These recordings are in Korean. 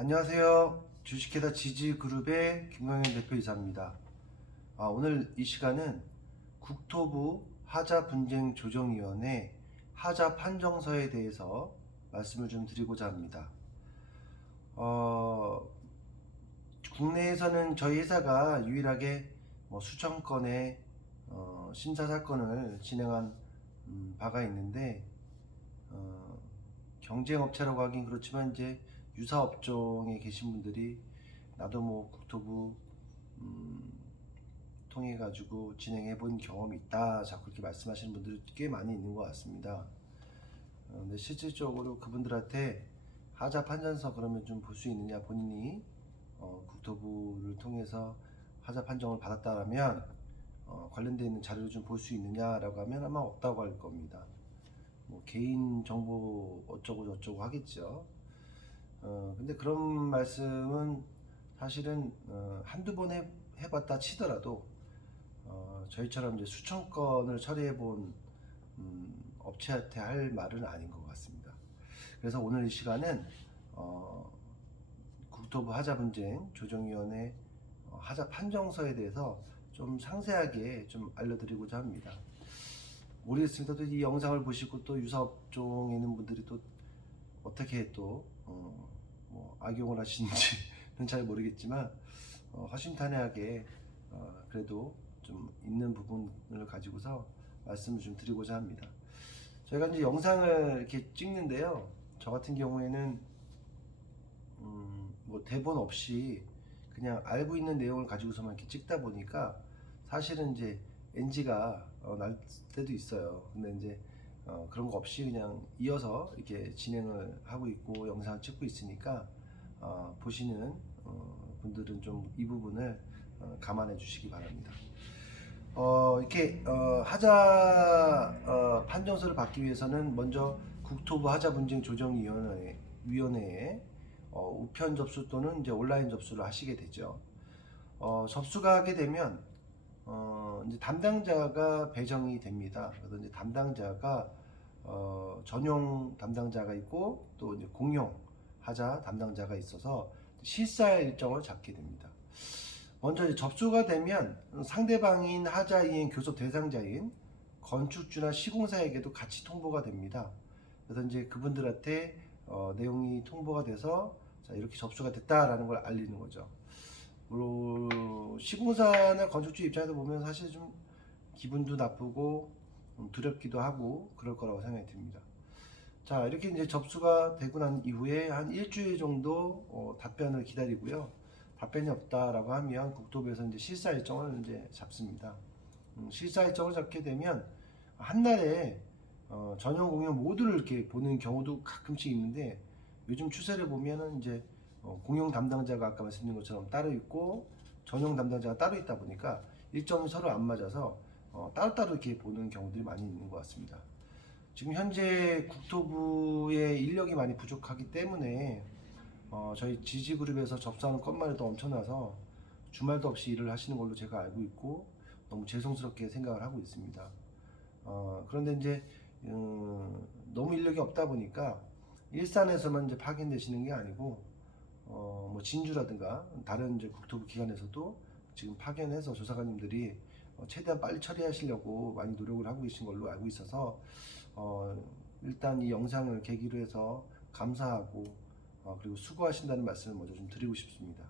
안녕하세요. 주식회사 지지그룹의 김광현 대표이사입니다. 오늘 이 시간은 국토부 하자분쟁조정위원회 하자 판정서에 대해서 말씀을 좀 드리고자 합니다. 국내에서는 저희 회사가 유일하게 수천 건의 심사 사건을 진행한 바가 있는데, 경쟁업체라고 하긴 그렇지만 이제 유사 업종에 계신 분들이 나도 국토부 통해 가지고 진행해 본 경험이 있다, 자꾸 이렇게 말씀하시는 분들이 꽤 많이 있는 것 같습니다. 근데 실질적으로 그분들한테 하자 판정서 그러면 좀 볼 수 있느냐, 본인이 국토부를 통해서 하자 판정을 받았다면 관련되어 있는 자료를 좀 볼 수 있느냐라고 하면 아마 없다고 할 겁니다. 개인 정보 어쩌고 저쩌고 하겠죠. 근데 그런 말씀은 사실은 한두 번 해봤다 치더라도 저희처럼 이제 수천 건을 처리해 본 업체한테 할 말은 아닌 것 같습니다. 그래서 오늘 이 시간은 국토부 하자분쟁 조정위원회 하자 판정서에 대해서 좀 상세하게 좀 알려드리고자 합니다. 모르겠습니다. 또 이 영상을 보시고 또 유사업종에 있는 분들이 또 어떻게 또 악용을 하시는지는 잘 모르겠지만 허심탄회하게 그래도 좀 있는 부분을 가지고서 말씀을 좀 드리고자 합니다. 저희가 이제 영상을 이렇게 찍는데요, 저 같은 경우에는 대본 없이 그냥 알고 있는 내용을 가지고서만 이렇게 찍다 보니까 사실은 이제 NG가 날 때도 있어요. 근데 이제 그런 거 없이 그냥 이어서 이렇게 진행을 하고 있고 영상을 찍고 있으니까 보시는 분들은 좀 이 부분을 감안해 주시기 바랍니다. 이렇게 하자 판정서를 받기 위해서는 먼저 국토부 하자분쟁조정위원회에 우편 접수 또는 이제 온라인 접수를 하시게 되죠. 접수가 하게 되면 이제 담당자가 배정이 됩니다. 그래서 이제 담당자가 전용 담당자가 있고 또 이제 공용 하자 담당자가 있어서 실사 일정을 잡게 됩니다. 먼저 이제 접수가 되면 상대방인 하자 이행 교섭 대상자인 건축주나 시공사에게도 같이 통보가 됩니다. 그래서 이제 그분들한테 내용이 통보가 돼서 자, 이렇게 접수가 됐다라는 걸 알리는 거죠. 시공사나 건축주 입장에서 보면 사실 좀 기분도 나쁘고 두렵기도 하고 그럴 거라고 생각이 듭니다. 자, 이렇게 이제 접수가 되고 난 이후에 한 일주일 정도 답변을 기다리고요. 답변이 없다라고 하면 국토부에서 이제 실사 일정을 이제 잡습니다. 실사 일정을 잡게 되면 한날에 전용 공용 모두를 이렇게 보는 경우도 가끔씩 있는데, 요즘 추세를 보면은 이제 공용 담당자가 아까 말씀드린 것처럼 따로 있고 전용 담당자가 따로 있다 보니까 일정이 서로 안 맞아서 따로따로 이렇게 보는 경우들이 많이 있는 것 같습니다. 지금 현재 국토부의 인력이 많이 부족하기 때문에 저희 지지그룹에서 접수하는 건만 해도 엄청나서 주말도 없이 일을 하시는 걸로 제가 알고 있고 너무 죄송스럽게 생각을 하고 있습니다. 그런데 이제 너무 인력이 없다 보니까 일산에서만 이제 파견되시는 게 아니고 진주라든가 다른 이제 국토부 기관에서도 지금 파견해서 조사관님들이 최대한 빨리 처리하시려고 많이 노력을 하고 계신 걸로 알고 있어서 일단 이 영상을 계기로 해서 감사하고 그리고 수고하신다는 말씀을 먼저 좀 드리고 싶습니다.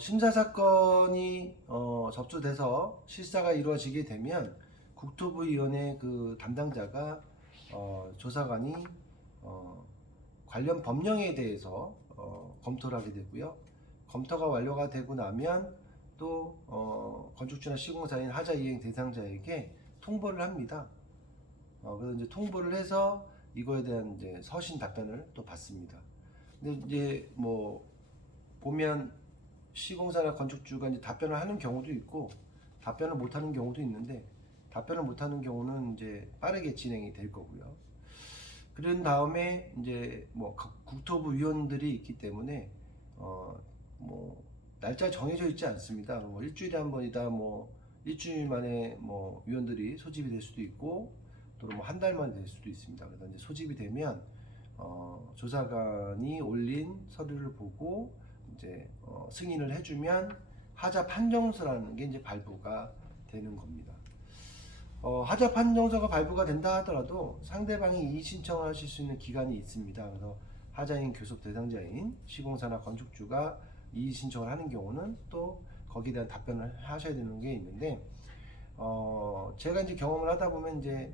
심사 사건이 접수돼서 실사가 이루어지게 되면 국토부위원회 그 담당자가 조사관이 관련 법령에 대해서 검토를 하게 되고요. 검토가 완료가 되고 나면 또 건축주나 시공사인 하자 이행 대상자에게 통보를 합니다. 그래서 이제 통보를 해서 이거에 대한 이제 서신 답변을 또 받습니다. 근데 이제 보면 시공사나 건축주가 이제 답변을 하는 경우도 있고 답변을 못 하는 경우도 있는데, 답변을 못 하는 경우는 이제 빠르게 진행이 될 거고요. 그런 다음에 이제 국토부 위원들이 있기 때문에 날짜 정해져 있지 않습니다. 일주일에 한 번이다, 일주일 만에 위원들이 소집이 될 수도 있고 또 한 달 만에 될 수도 있습니다. 그래서 이제 소집이 되면 조사관이 올린 서류를 보고 이제 승인을 해주면 하자 판정서라는 게 이제 발부가 되는 겁니다. 하자 판정서가 발부가 된다 하더라도 상대방이 이의 신청을 하실 수 있는 기간이 있습니다. 그래서 하자인 교섭 대상자인 시공사나 건축주가 이의 신청을 하는 경우는 또 거기에 대한 답변을 하셔야 되는 게 있는데, 제가 이제 경험을 하다 보면 이제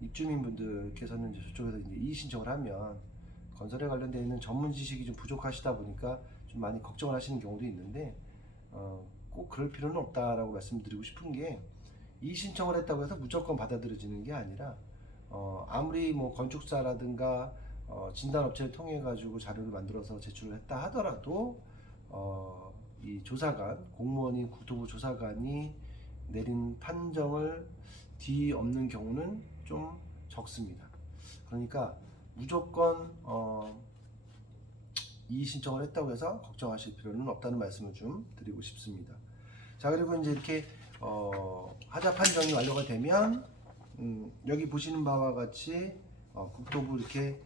입주민분들께서는 이제 저쪽에서 이제 이의 신청을 하면 건설에 관련되어 있는 전문 지식이 좀 부족하시다 보니까 좀 많이 걱정을 하시는 경우도 있는데, 꼭 그럴 필요는 없다라고 말씀드리고 싶은 게, 이의 신청을 했다고 해서 무조건 받아들여지는 게 아니라, 아무리 뭐 건축사라든가 진단업체를 통해 가지고 자료를 만들어서 제출을 했다 하더라도 이 조사관, 공무원인 국토부 조사관이 내린 판정을 뒤엎는 경우는 좀 적습니다. 그러니까 무조건 이의 신청을 했다고 해서 걱정하실 필요는 없다는 말씀을 좀 드리고 싶습니다. 자, 그리고 이제 이렇게 하자 판정이 완료가 되면 여기 보시는 바와 같이 국토부 이렇게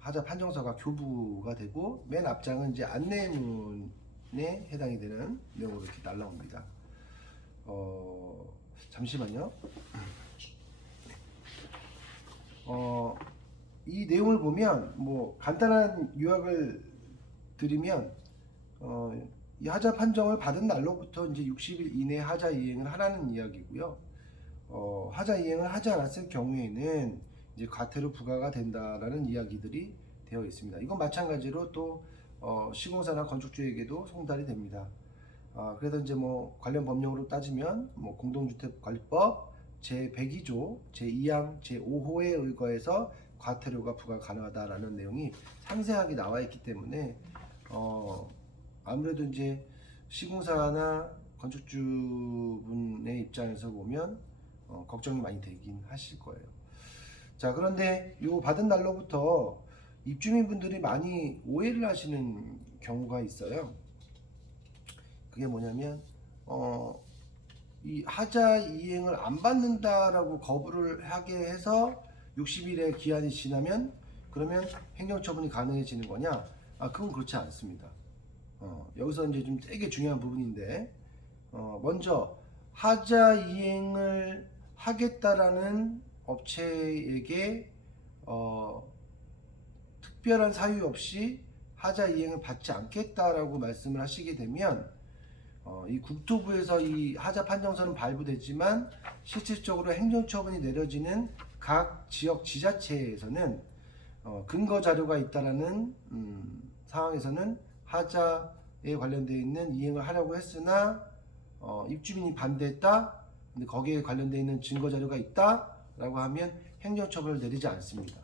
하자 판정서가 교부가 되고, 맨 앞장은 이제 안내문에 해당이 되는 내용으로 이렇게 날라옵니다. 잠시만요. 이 내용을 보면 뭐 간단한 요약을 드리면, 이 하자 판정을 받은 날로부터 이제 60일 이내 하자 이행을 하라는 이야기고요. 하자 이행을 하지 않았을 경우에는 이제 과태료 부과가 된다라는 이야기들이 되어 있습니다. 이건 마찬가지로 또 시공사나 건축주에게도 송달이 됩니다. 그래서 이제 뭐 관련 법령으로 따지면 뭐 공동주택관리법 제102조 제2항 제5호에 의거해서 과태료가 부과 가능하다라는 내용이 상세하게 나와 있기 때문에 아무래도 이제 시공사나 건축주분의 입장에서 보면 걱정이 많이 되긴 하실 거예요. 자, 그런데 요 받은 날로부터 입주민분들이 많이 오해를 하시는 경우가 있어요. 그게 뭐냐면 이 하자 이행을 안 받는다라고 거부를 하게 해서 60일의 기한이 지나면 그러면 행정처분이 가능해지는 거냐? 그건 그렇지 않습니다. 여기서 이제 좀 되게 중요한 부분인데, 먼저 하자 이행을 하겠다라는 업체에게 특별한 사유 없이 하자 이행을 받지 않겠다라고 말씀을 하시게 되면, 이 국토부에서 이 하자 판정서는 발부되지만 실질적으로 행정처분이 내려지는 각 지역 지자체에서는 근거 자료가 있다라는 상황에서는 하자에 관련되어 있는 이행을 하려고 했으나 입주민이 반대했다, 근데 거기에 관련되어 있는 증거 자료가 있다 라고 하면 행정처분을 내리지 않습니다.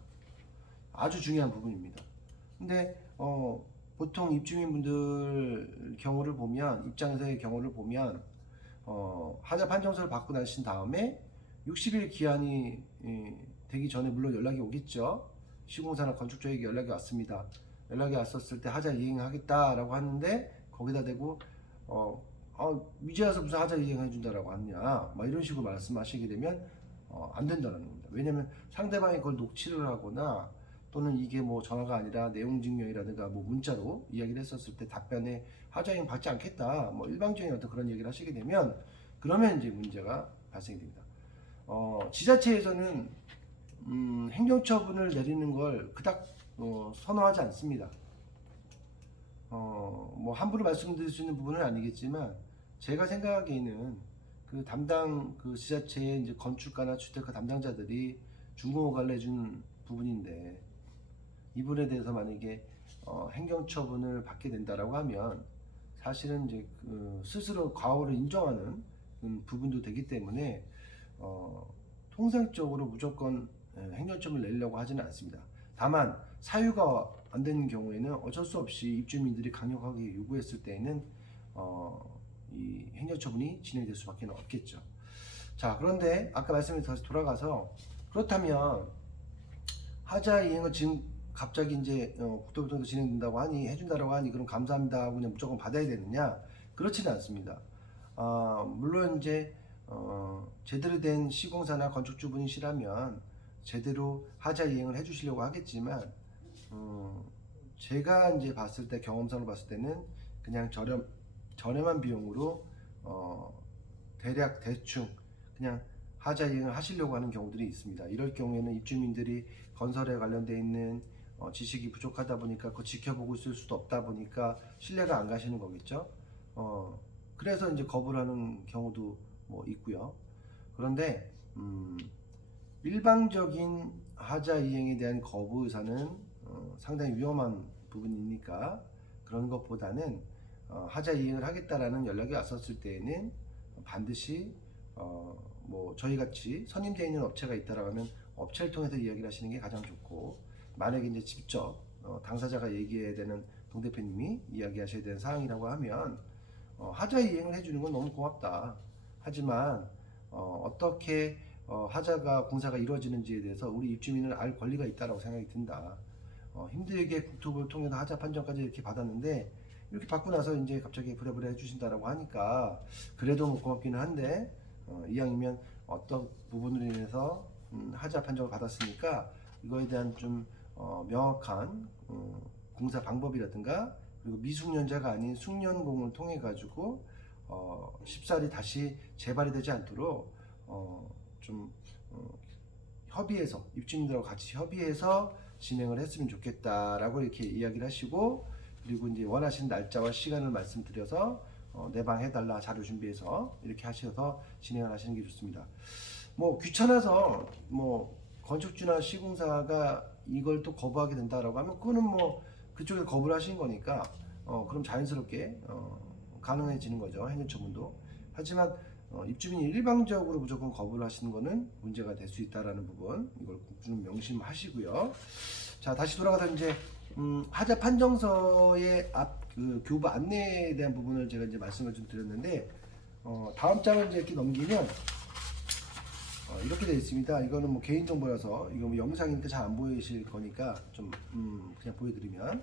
아주 중요한 부분입니다. 근데 보통 입주민분들 경우를 보면, 입장에서의 경우를 보면 하자 판정서를 받고 나신 다음에 60일 기한이 되기 전에 물론 연락이 오겠죠. 시공사나 건축주에게 연락이 왔습니다. 연락이 왔었을 때 하자 이행하겠다라고 하는데 거기다 대고 이제 와서 무슨 하자 이행해 준다라고 하냐, 막 이런 식으로 말씀하시게 되면 안 된다는 겁니다. 왜냐하면 상대방이 그걸 녹취를 하거나 또는 이게 뭐 전화가 아니라 내용 증명이라든가 뭐 문자로 이야기를 했었을 때 답변에 하자 이행 받지 않겠다, 뭐 일방적인 어떤 그런 얘기를 하시게 되면 그러면 이제 문제가 발생이 됩니다. 지자체에서는 행정처분을 내리는 걸 그닥 선호하지 않습니다. 뭐 함부로 말씀드릴 수 있는 부분은 아니겠지만, 제가 생각하기에는 그 담당 그 지자체의 이제 건축가나 주택가 담당자들이 중공허가를 해준 부분인데, 이분에 대해서 만약에 행정처분을 받게 된다라고 하면 사실은 이제 스스로 과오를 인정하는 부분도 되기 때문에 통상적으로 무조건 행정처분을 내리려고 하지는 않습니다. 다만 사유가 안 되는 경우에는 어쩔 수 없이 입주민들이 강력하게 요구했을 때에는 이 행정처분이 진행될 수밖에 없겠죠. 자, 그런데 아까 말씀에 다시 돌아가서, 그렇다면 하자 이행을 지금 갑자기 이제 국토부에서 진행된다고 하니, 해준다고 하니 그럼 감사합니다 하고 그냥 무조건 받아야 되느냐? 그렇지는 않습니다. 물론 이제 제대로 된 시공사나 건축주분이시라면 제대로 하자 이행을 해주시려고 하겠지만 제가 이제 봤을 때 경험상으로 봤을 때는 그냥 저렴한 비용으로 대략 대충 그냥 하자 이행을 하시려고 하는 경우들이 있습니다. 이럴 경우에는 입주민들이 건설에 관련돼 있는 지식이 부족하다 보니까 그거 지켜보고 있을 수도 없다 보니까 신뢰가 안 가시는 거겠죠. 그래서 이제 거부를 하는 경우도 뭐 있고요. 그런데 일방적인 하자 이행에 대한 거부 의사는 상당히 위험한 부분이니까 그런 것보다는 하자 이행을 하겠다라는 연락이 왔었을 때에는 반드시 뭐 저희 같이 선임되어 있는 업체가 있다라고 하면 업체를 통해서 이야기를 하시는 게 가장 좋고, 만약에 이제 직접 당사자가 얘기해야 되는 동 대표님이 이야기하셔야 되는 사항이라고 하면 하자 이행을 해주는 건 너무 고맙다. 하지만 어떻게 하자가 공사가 이루어지는지에 대해서 우리 입주민은 알 권리가 있다라고 생각이 든다. 힘들게 국토부를 통해서 하자 판정까지 이렇게 받았는데 이렇게 받고 나서 이제 갑자기 부랴부랴 해주신다라고 하니까 그래도 뭐 고맙기는 한데 이왕이면 어떤 부분으로 인해서 하자 판정을 받았으니까 이거에 대한 좀 명확한 공사 방법이라든가, 그리고 미숙련자가 아닌 숙련공을 통해 가지고 쉽사리 다시 재발이 되지 않도록 좀 협의해서 입주민들하고 같이 협의해서 진행을 했으면 좋겠다라고 이렇게 이야기를 하시고, 그리고 이제 원하시는 날짜와 시간을 말씀드려서 내방해달라 자료 준비해서 이렇게 하셔서 진행을 하시는 게 좋습니다. 뭐 귀찮아서 뭐 건축주나 시공사가 이걸 또 거부하게 된다라고 하면 그거는 뭐 그쪽에 거부를 하신 거니까 그럼 자연스럽게 가능해지는 거죠, 행정처분도. 하지만 입주민이 일방적으로 무조건 거부를 하시는 거는 문제가 될 수 있다라는 부분, 이걸 꼭 좀 명심하시고요. 자, 다시 돌아가서 이제 하자 판정서의 그 교부 안내에 대한 부분을 제가 이제 말씀을 좀 드렸는데, 다음 장을 이제 이렇게 넘기면 이렇게 되어 있습니다. 이거는 뭐 개인정보라서 이거 뭐 영상이니까 잘 안 보이실 거니까 좀 그냥 보여드리면,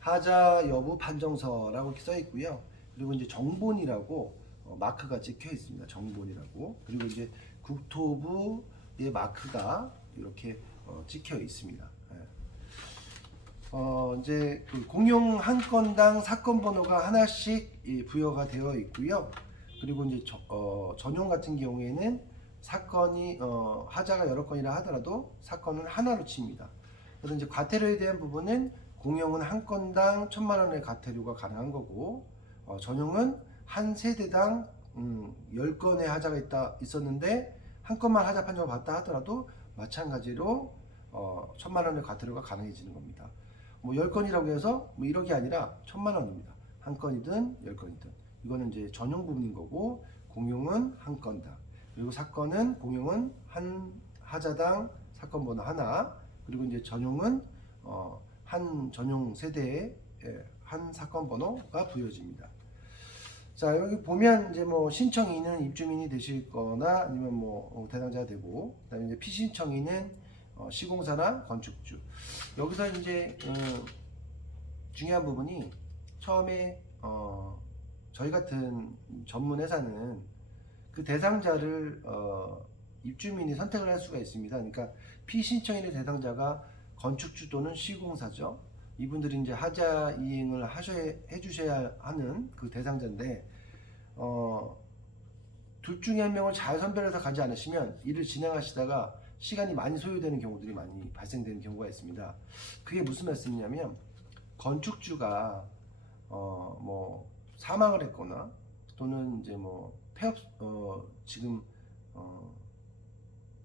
하자 여부 판정서라고 이렇게 써 있고요. 그리고 이제 정본이라고 마크가 찍혀 있습니다. 정본이라고. 그리고 이제 국토부의 마크가 이렇게 찍혀 있습니다. 이제 그 공용 한 건당 사건 번호가 하나씩 부여가 되어 있고요. 그리고 이제 전용 같은 경우에는 사건이 하자가 여러 건이라 하더라도 사건은 하나로 칩니다. 그래서 이제 과태료에 대한 부분은 공용은 한 건당 1,000만 원의 과태료가 가능한 거고, 전용은 한 세대당 10건의 하자가 있었는데 한 건만 하자 판정을 받았다 하더라도 마찬가지로 1,000만 원의 과태료가 가능해지는 겁니다. 뭐 10건이라고 해서 뭐 1억이 아니라 1,000만 원입니다. 한 건이든 10건이든. 이거는 이제 전용 부분인 거고, 공용은 한 건당. 그리고 사건은 공용은 한 하자당 사건 번호 하나, 그리고 이제 전용은 한 전용 세대에 한 사건 번호가 부여집니다. 자, 여기 보면 이제 뭐 신청인은 입주민이 되실 거나 아니면 뭐 대상자가 되고, 그다음에 이제 피신청인은 시공사나 건축주. 여기서 이제 중요한 부분이 처음에 저희 같은 전문 회사는 그 대상자를 입주민이 선택을 할 수가 있습니다. 그러니까 피신청인의 대상자가 건축주 또는 시공사죠. 이분들이 이제 하자 이행을 해주셔야 하는 그 대상자인데, 둘 중에 한 명을 잘 선별해서 가지 않으시면 일을 진행하시다가 시간이 많이 소요되는 경우들이 많이 발생되는 경우가 있습니다. 그게 무슨 말씀이냐면, 건축주가 뭐 사망을 했거나 또는 이제 뭐 폐업 지금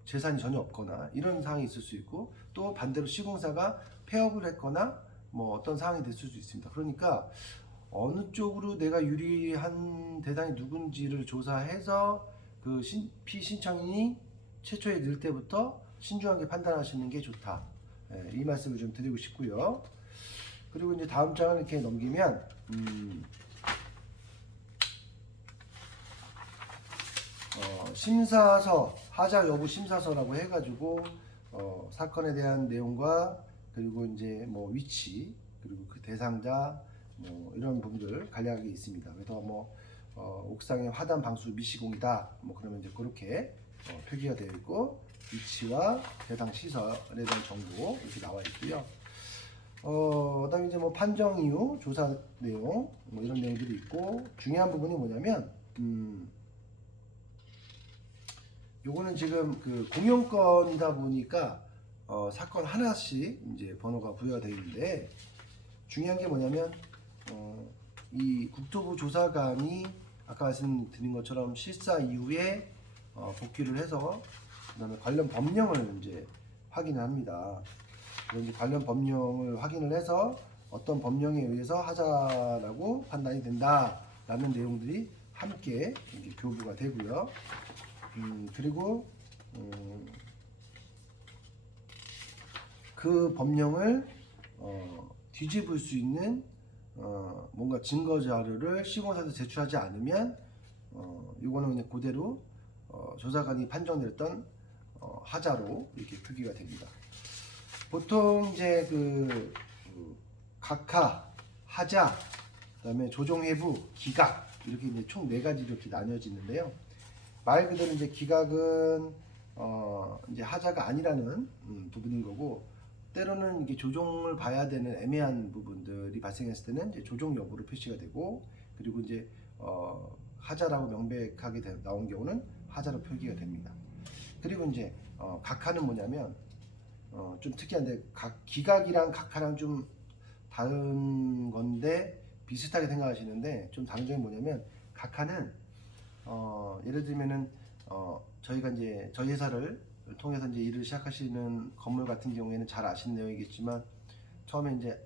재산이 전혀 없거나 이런 상황이 있을 수 있고, 또 반대로 시공사가 폐업을 했거나 뭐 어떤 상황이 될 수도 있습니다. 그러니까 어느 쪽으로 내가 유리한 대상이 누군지를 조사해서 그 피신청인이 최초에 늘 때부터 신중하게 판단하시는 게 좋다. 이 말씀을 좀 드리고 싶고요. 그리고 이제 다음 장을 이렇게 넘기면 심사서, 하자 여부 심사서라고 해가지고 사건에 대한 내용과 그리고 이제 뭐 위치, 그리고 그 대상자 뭐 이런 부분들 간략하게 있습니다. 그래서 뭐 옥상의 화단 방수 미시공이다 뭐 그러면 이제 그렇게 표기가 되어 있고, 위치와 대상 시설에 대한 정보 이렇게 나와 있고요. 그다음에 이제 뭐 판정 이유, 조사 내용 뭐 이런 내용들이 있고 중요한 부분이 뭐냐면 요거는 지금 그 공용권이다 보니까 사건 하나씩 이제 번호가 부여가 되어 있는데 중요한 게 뭐냐면 이 국토부 조사관이 아까 말씀드린 것처럼 실사 이후에 복귀를 해서 그다음에 관련 법령을 이제 확인을 합니다. 그래서 이제 관련 법령을 확인을 해서 어떤 법령에 의해서 하자라고 판단이 된다라는 내용들이 함께 이렇게 교부가 되고요. 그리고 그 법령을 뒤집을 수 있는 뭔가 증거 자료를 시공사한테 제출하지 않으면 이거는 그냥 그대로 조사관이 판정됐던 하자로 이렇게 표기가 됩니다. 보통 이제 그 각하, 하자, 그다음에 조정회부, 기각 이렇게 이제 총 4가지로 이렇게 나뉘어지는데요. 말 그대로 이제 기각은 이제 하자가 아니라는 부분인 거고 때로는 이게 조정을 봐야 되는 애매한 부분들이 발생했을 때는 이제 조정 여부로 표시가 되고 그리고 이제 하자라고 명백하게 나온 경우는 하자로 표기가 됩니다. 그리고 이제 각하는 뭐냐면 좀 특이한데 기각이랑 각하랑 좀 다른 건데 비슷하게 생각하시는데 좀 다른 점이 뭐냐면 각하는 예를 들면은 저희가 이제 저희 회사를 통해서 이제 일을 시작하시는 건물 같은 경우에는 잘 아시는 내용이겠지만 처음에 이제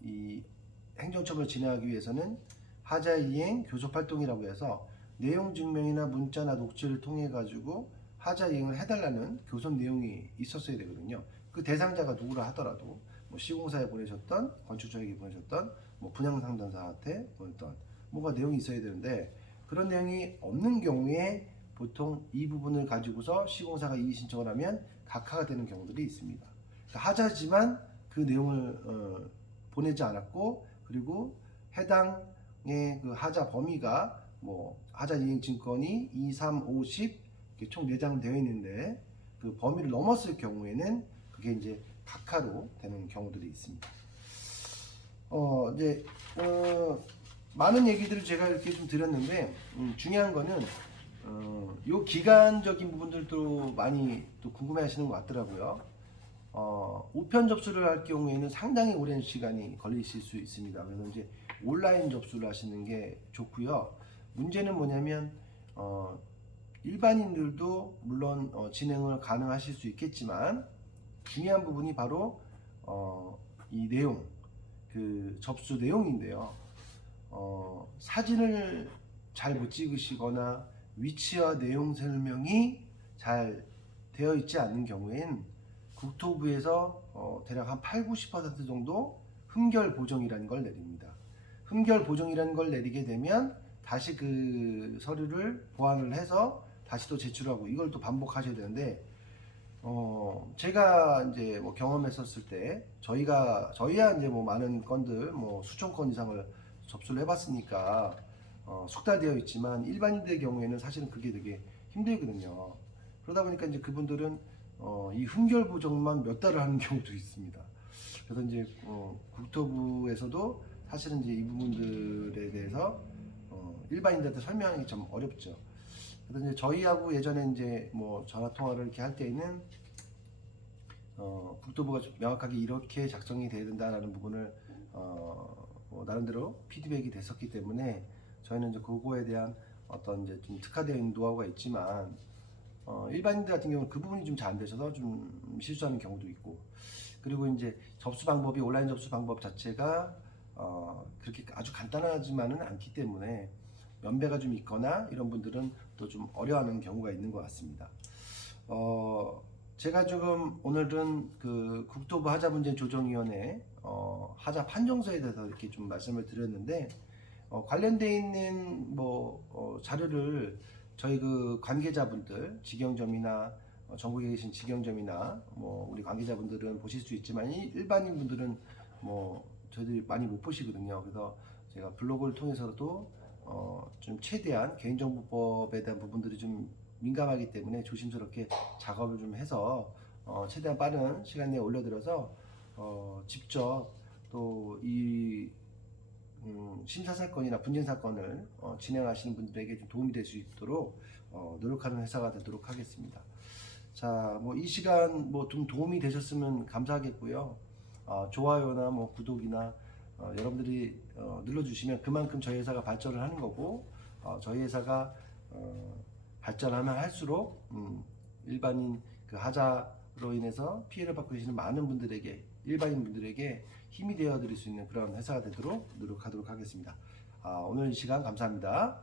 이 행정처분을 진행하기 위해서는 하자 이행 교섭 활동이라고 해서 내용 증명이나 문자나 녹취를 통해 가지고 하자 이행을 해달라는 교섭 내용이 있었어야 되거든요. 그 대상자가 누구라 하더라도 뭐 시공사에 보내셨던 건축주에게 보내셨던 뭐 분양상담사한테 보냈던 뭔가 내용이 있어야 되는데 그런 내용이 없는 경우에 보통 이 부분을 가지고서 시공사가 이의 신청을 하면 각하가 되는 경우들이 있습니다. 그러니까 하자지만 그 내용을 보내지 않았고 그리고 해당의 그 하자 범위가 뭐 하자 이행 증권이 2, 3, 5, 10 총 4장 되어 있는데 그 범위를 넘었을 경우에는 그게 이제 각하로 되는 경우들이 있습니다. 이제 많은 얘기들을 제가 이렇게 좀 드렸는데 중요한 거는 요 기간적인 부분들도 많이 또 궁금해하시는 것 같더라고요. 우편 접수를 할 경우에는 상당히 오랜 시간이 걸리실 수 있습니다. 그래서 이제 온라인 접수를 하시는 게 좋고요. 문제는 뭐냐면 일반인들도 물론 진행을 가능하실 수 있겠지만 중요한 부분이 바로 이 내용, 그 접수 내용인데요. 사진을 잘 못 찍으시거나 위치와 내용 설명이 잘 되어 있지 않는 경우엔 국토부에서 대략 한 8, 90% 정도 흠결 보정이라는 걸 내립니다. 흠결 보정이라는 걸 내리게 되면 다시 그 서류를 보완을 해서 다시 또 제출하고 이걸 또 반복하셔야 되는데 제가 이제 뭐 경험했었을 때 저희야 이제 뭐 많은 건들 뭐 수천 건 이상을 접수를 해봤으니까 숙달되어 있지만 일반인들의 경우에는 사실은 그게 되게 힘들거든요. 그러다 보니까 이제 그분들은 이 흠결 보정만 몇 달을 하는 경우도 있습니다. 그래서 이제 국토부에서도 사실은 이제 이 부분들에 대해서 일반인들한테 설명하기 좀 어렵죠. 그래서 이제 저희하고 예전에 이제 뭐 전화 통화를 이렇게 할 때에는 국토부가 좀 명확하게 이렇게 작성이 돼야 된다라는 부분을 뭐 나름대로 피드백이 됐었기 때문에 저희는 이제 그거에 대한 어떤 이제 좀 특화되어 있는 노하우가 있지만 일반인들 같은 경우는 그 부분이 좀 잘 안 되셔서 좀 실수하는 경우도 있고 그리고 이제 접수 방법이 온라인 접수 방법 자체가 그렇게 아주 간단하지만은 않기 때문에 연배가 좀 있거나 이런 분들은 또 좀 어려워하는 경우가 있는 것 같습니다. 제가 지금 오늘은 그 국토부 하자분쟁조정위원회 하자 판정서에 대해서 이렇게 좀 말씀을 드렸는데 관련돼 있는 뭐 자료를 저희 그 관계자분들 직영점이나 전국에 계신 직영점이나 뭐 우리 관계자분들은 보실 수 있지만 일반인 분들은 뭐 저희들이 많이 못 보시거든요. 그래서 제가 블로그를 통해서도 좀 최대한 개인정보법에 대한 부분들이 좀 민감하기 때문에 조심스럽게 작업을 좀 해서 최대한 빠른 시간 내에 올려드려서 직접 또 이 심사 사건이나 분쟁 사건을 진행하시는 분들에게 좀 도움이 될 수 있도록 노력하는 회사가 되도록 하겠습니다. 자, 뭐 이 시간 뭐 좀 도움이 되셨으면 감사하겠고요. 좋아요나 뭐 구독이나 여러분들이 눌러주시면 그만큼 저희 회사가 발전을 하는 거고 저희 회사가 발전하면 할수록 일반인 그 하자로 인해서 피해를 받고 계시는 많은 분들에게 일반인 분들에게 힘이 되어 드릴 수 있는 그런 회사가 되도록 노력하도록 하겠습니다. 오늘 이 시간 감사합니다.